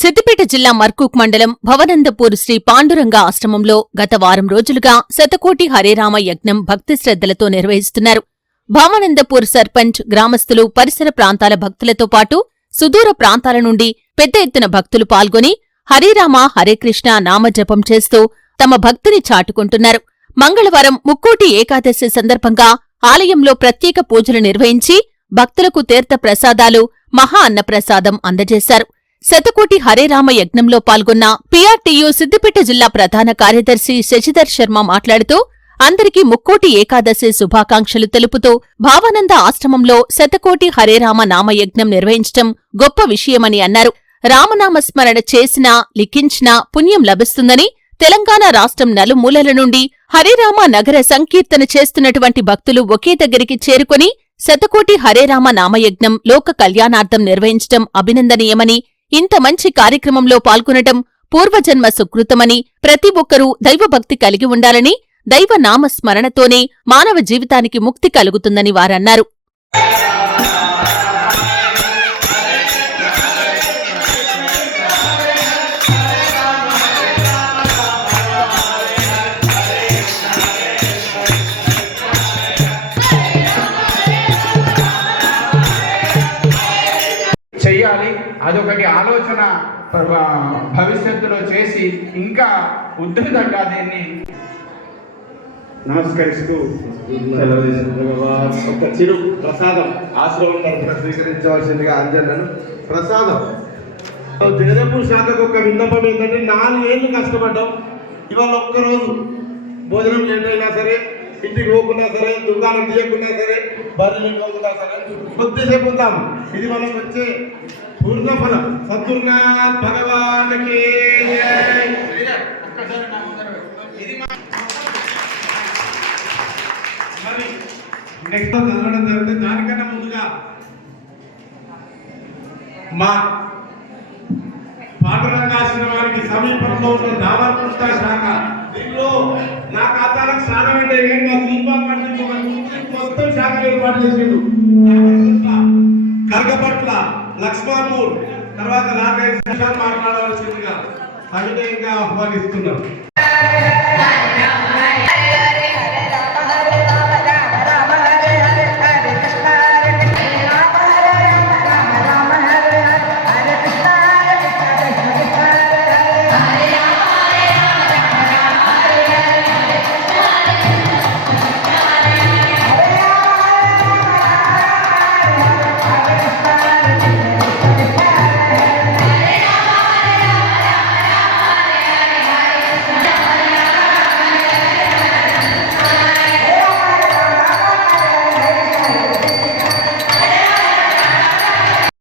సిద్దిపేట జిల్లా మర్కూక్ మండలం భవనందపూర్ శ్రీ పాండురంగ ఆశ్రమంలో గత వారం రోజులుగా శతకోటి హరేరామ యజ్ఞం భక్తి శ్రద్ధలతో నిర్వహిస్తున్నారు. భావనందపూర్ సర్పంచ్ గ్రామస్తులు పరిసర ప్రాంతాల భక్తులతో పాటు సుదూర ప్రాంతాల నుండి పెద్ద ఎత్తున భక్తులు పాల్గొని హరేరామ హరేకృష్ణ నామజపం చేస్తూ తమ భక్తిని చాటుకుంటున్నారు. మంగళవారం ముక్కోటి ఏకాదశి సందర్భంగా ఆలయంలో ప్రత్యేక పూజలు నిర్వహించి భక్తులకు తీర్థ ప్రసాదాలు మహా అన్నప్రసాదం అందజేశారు. శతకోటి హరేరామ యజ్ఞంలో పాల్గొన్న పీఆర్టీయూ సిద్దిపేట జిల్లా ప్రధాన కార్యదర్శి శశిధర్ శర్మ మాట్లాడుతూ అందరికీ ముక్కోటి ఏకాదశి శుభాకాంక్షలు తెలుపుతూ భావానంద ఆశ్రమంలో శతకోటి హరేరామ నామయజ్ఞం నిర్వహించటం గొప్ప విషయమని అన్నారు. రామనామ స్మరణ చేసినా లిఖించినా పుణ్యం లభిస్తుందని తెలంగాణ రాష్ట్రం నలుమూలల నుండి హరేరామ నగర సంకీర్తన చేస్తున్నటువంటి భక్తులు ఒకే దగ్గరికి చేరుకుని శతకోటి హరేరామ నామయజ్ఞం లోక కళ్యాణార్థం నిర్వహించటం అభినందనీయమని ఇంత మంచి కార్యక్రమంలో పాల్గొనటం పూర్వజన్మ సుకృతమని ప్రతి ఒక్కరూ దైవభక్తి కలిగి ఉండాలని దైవ నామస్మరణతోనే మానవ జీవితానికి ముక్తి కలుగుతుందని వారన్నారు. అదొకటి ఆలోచన భవిష్యత్తులో చేసి ఇంకా ఉద్ధృతంగా దీన్ని. నమస్కరిస్తూ ఒక చిరు ప్రసాదం ఆశ్రమం తరఫున స్వీకరించవలసిందిగా అంజనను ప్రసాదం. జగదపూర్ శాఖకు ఒక విన్నపం ఏంటంటే నాలుగేళ్ళు కష్టపడ్డాం. ఇవాళ ఒక్కరోజు భోజనం లేట్ అయినా సరే ఇంటికి పోకున్నా సరే దుకాణం తీయకున్నా సరే బర్రెలు పోకున్నా సరే కొద్దిసేపు ఉందాం ఇది మనం వచ్చే పూర్ణఫలం సద్గురునాథ్ భగవానికి మరి నెక్స్ట్ చదవడం జరుగుతుంది. దానికన్నా ముందుగా మా పాండురంగాశ్రమానికి సమీపంలో ఉన్న దావర్కృష్ణ శాఖ దీంట్లో నా ఖాతాలకు స్నానం అంటే ఏం కాదు దీపాలు పండించి మొత్తం శాఖ ఏర్పాటు చేసిండు. కరగపట్ల లక్ష్మణపూర్ తర్వాత నాకైదు నిమిషాలు మాట్లాడవలసిందిగా సవినయంగా ఆహ్వానిస్తున్నాం.